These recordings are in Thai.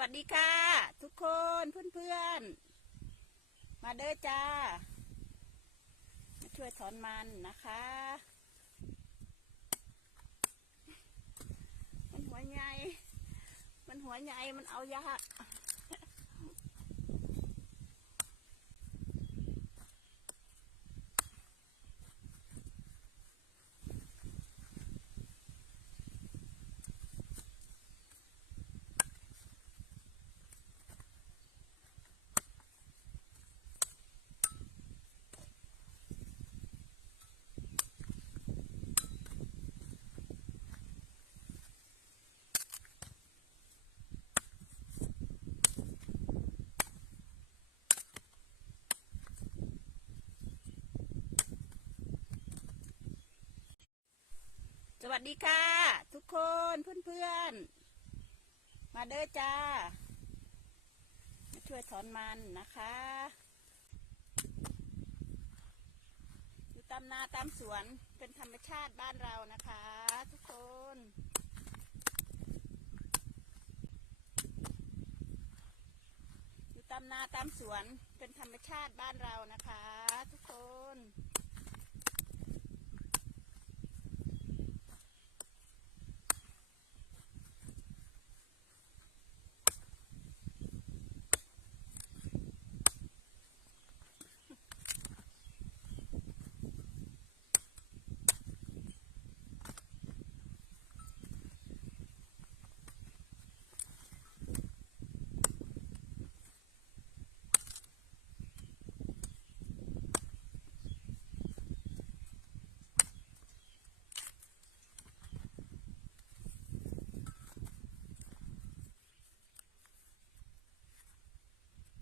วัสดีค่ะ ทุกคนเพื่อนๆ มาเด้อจ้า มาช่วยถอนมันนะคะ มันหัวใหญ่ มันหัวใหญ่ มันเอายาก สวัสดีค่ะ ทุกคนเพื่อนๆ มาเด้อจ้า มาช่วยถอนมันนะคะ อยู่ตามนาตามสวนเป็นธรรมชาติบ้านเรานะคะ ทุกคนอยู่ตามนาตามสวนเป็นธรรมชาติบ้านเรานะคะ ทุกคน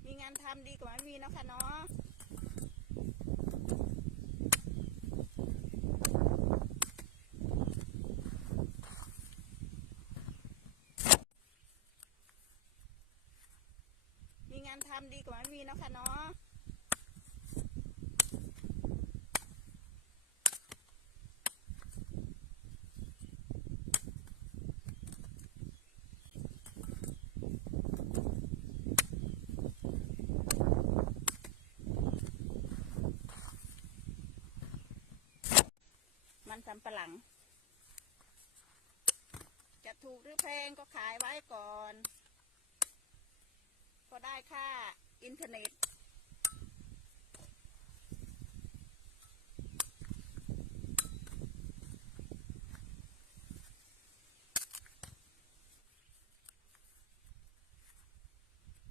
มีงานทำดีกว่าไม่มีเนาะค่ะเนาะมีงานทำดีกว่าไม่มีเนาะค่ะเนาะ มันสำปะหลัง จะถูกหรือแพงก็ขายไว้ก่อน ก็ได้ค่าอินเทอร์เน็ต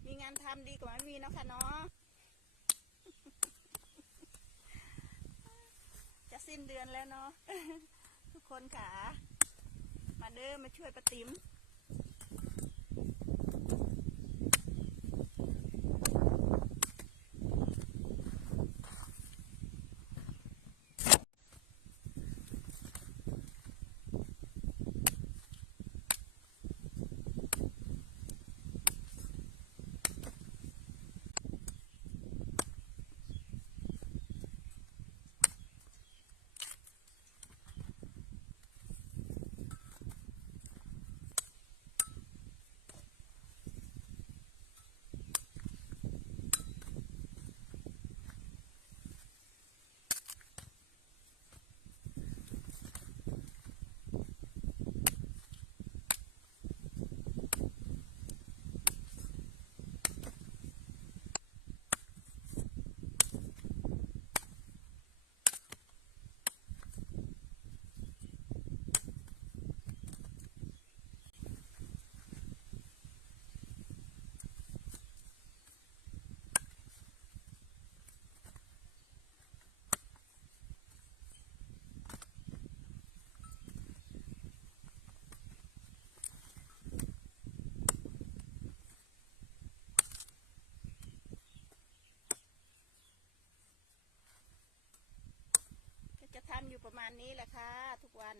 มีงานทำดีกว่าไม่มีนะคะเนาะ จะ สิ้นเดือนแล้วเนาะทุกคนค่ะมาเด้อมาช่วยประติม ประมาณนี้แหละค่ะ ทุกวัน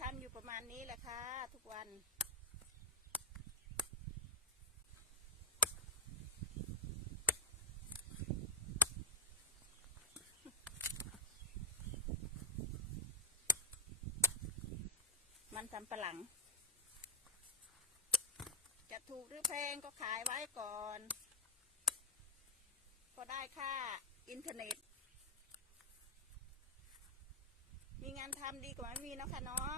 ทำอยู่ประมาณนี้แหละค่ะ ทุกวันมันสำปะหลัง จะถูกหรือแพงก็ขายไว้ก่อน ก็ได้ค่าอินเทอร์เน็ต มีงานทำดีกว่าไม่มีเนาะค่ะเนาะ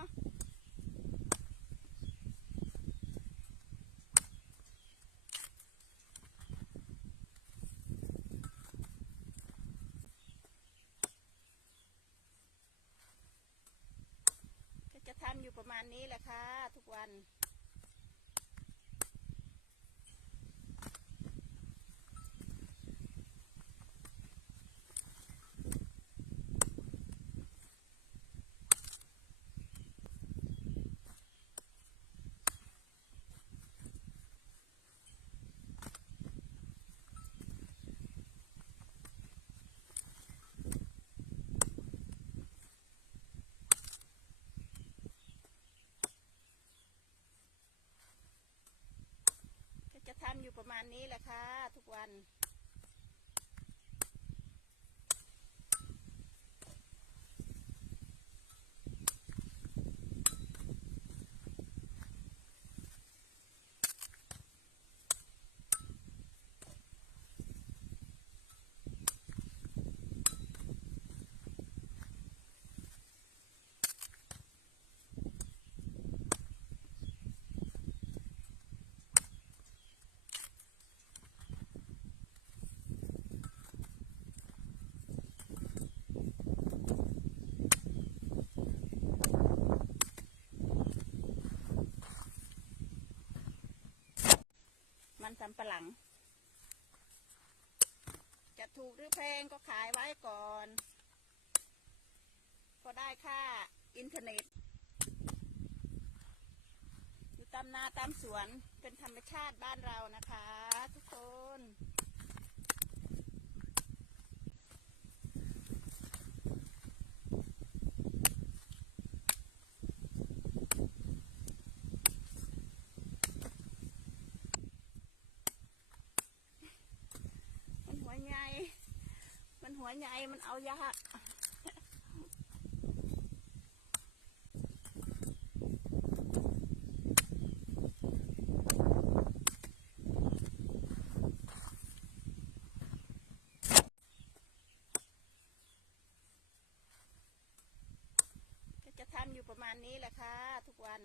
ก็จะทำอยู่ประมาณนี้แหละค่ะ ทุกวัน ประมาณนี้แหละค่ะ ทุกวัน สำปะหลัง จะถูกหรือแพงก็ขายไว้ก่อน ก็ได้ค่าอินเทอร์เน็ต อยู่ตามนาตามสวนเป็นธรรมชาติบ้านเรานะคะ ทุกคนมันหัวใหญ่ มันหัว ใหญ่มันเอายากก็จะทำอยู่ประมาณนี้แหละค่ะ ทุกวัน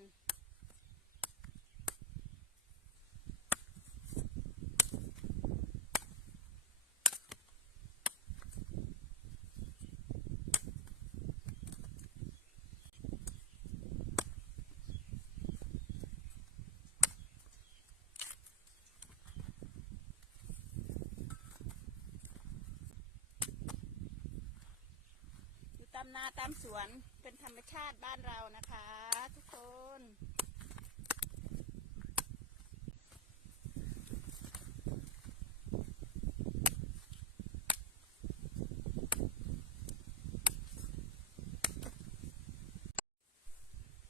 อยู่ ตามสวนเป็นธรรมชาติบ้านเรานะคะ ทุกคน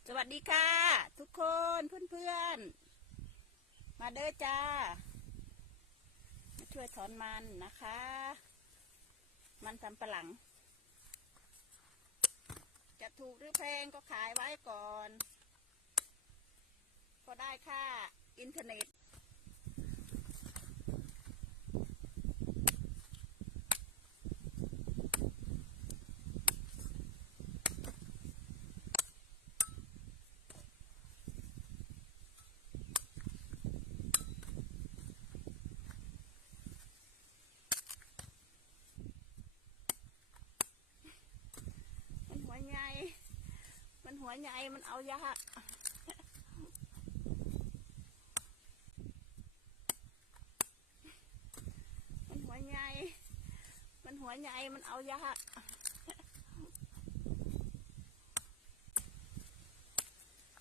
สวัสดีค่ะ ทุกคนเพื่อนๆ มาเด้อจ้า มาช่วยถอนมันนะคะ มันสำปะหลัง จะถูกหรือแพงก็ขายไว้ก่อนก็ได้ค่าอินเทอร์เน็ต มันหัวใหญ่ มัน หัวใหญ่มันเอายากมันหัวใหญ่มันหัวใหญ่มันเอายาก